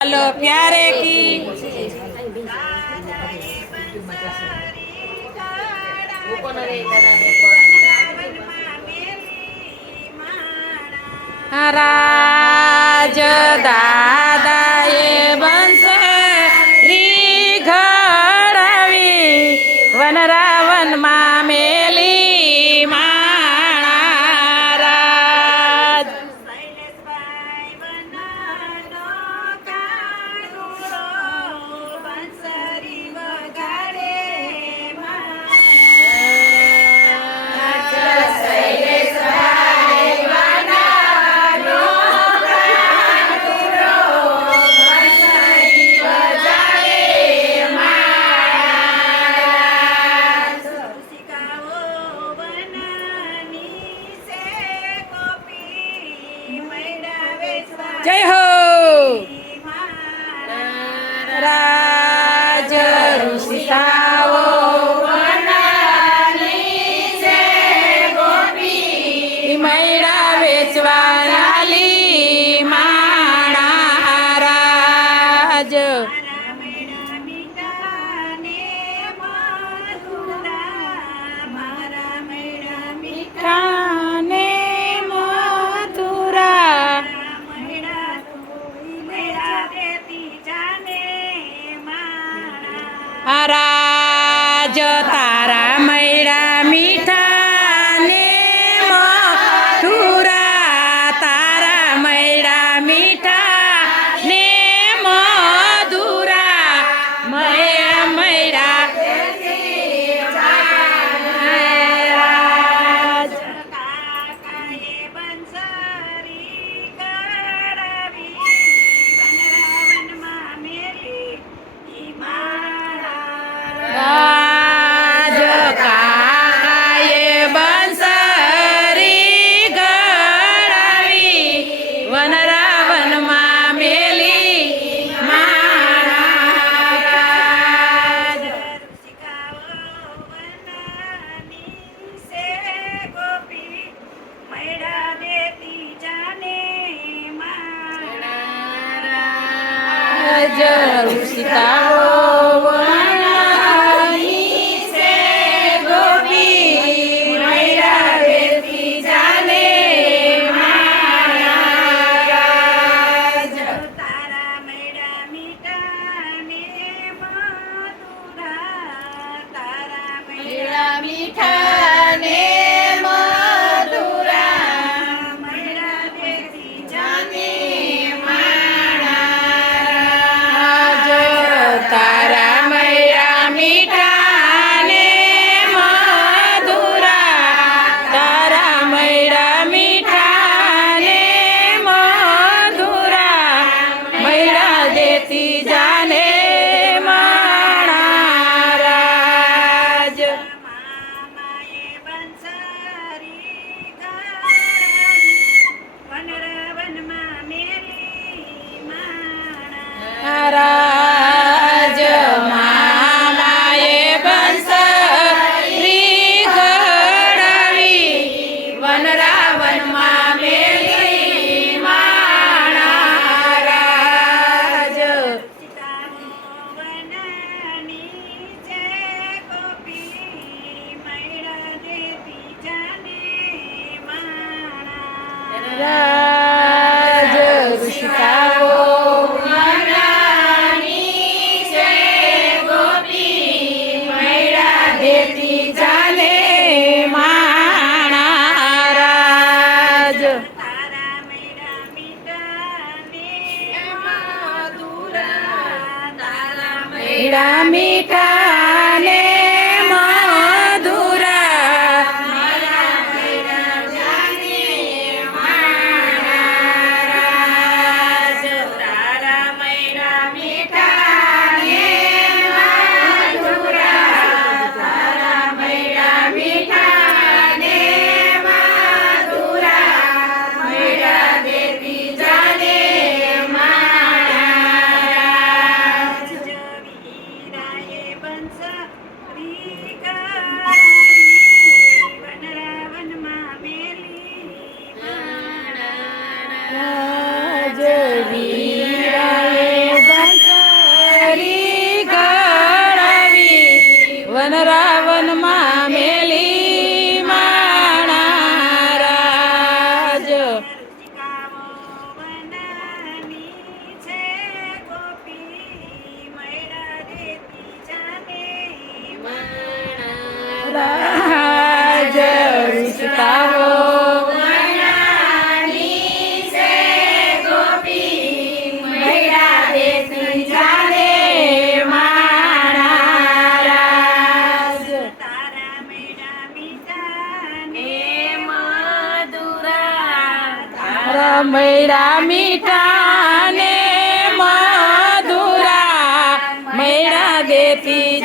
hello प्यारे की राज दादा ये बंसरी घड़वी वनरावन मामेली माणा राज जय हो राज ऋषिताओ मैड़ा वेचवाली माणा राज ठाणे मथुरा राज तारा मैड़ा मीठा ने मथुरा तारा मैड़ा मीठा ने मधुरा मैड़ा मैड़ा राज काये बंसरी घड़वी वनरावन मामेली माणा राज राज ऋषिताओ राज मामाए बंसरी घड़वी वनरावन मामेली माणा राज राज ऋषिताओ मीठा ने मधुरा મીઠા ને મધુરા મૈણા દેતી